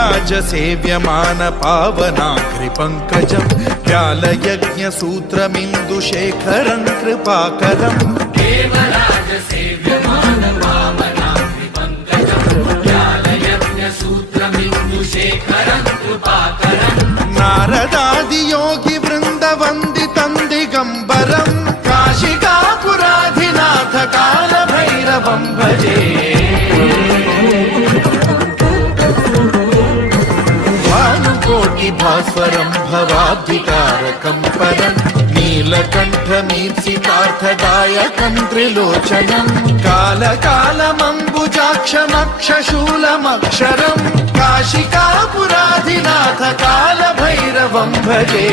देवराजसेव्यमान पावनाग्रिपङ्कजं व्यालयज्ञसूत्रमिन्दुशेखरं कृपाकरं देवराजसेव्यमान पावनाग्रिपङ्कजं व्यालयज्ञसूत्रमिन्दुशेखरं कृपाकरं नारदादियोगिवृन्दवन्दितं दिगम्बरं काशिकापुराधिनाथ कालभैरवं भजे भास्वरं भवाब्धिकारकं परं नीलकण्ठमीप्सितार्थदायकं त्रिलोचनं कालकालमम्बुजाक्षमक्षशूलमक्षरं काशिकापुराधिनाथ कालभैरवं भजे।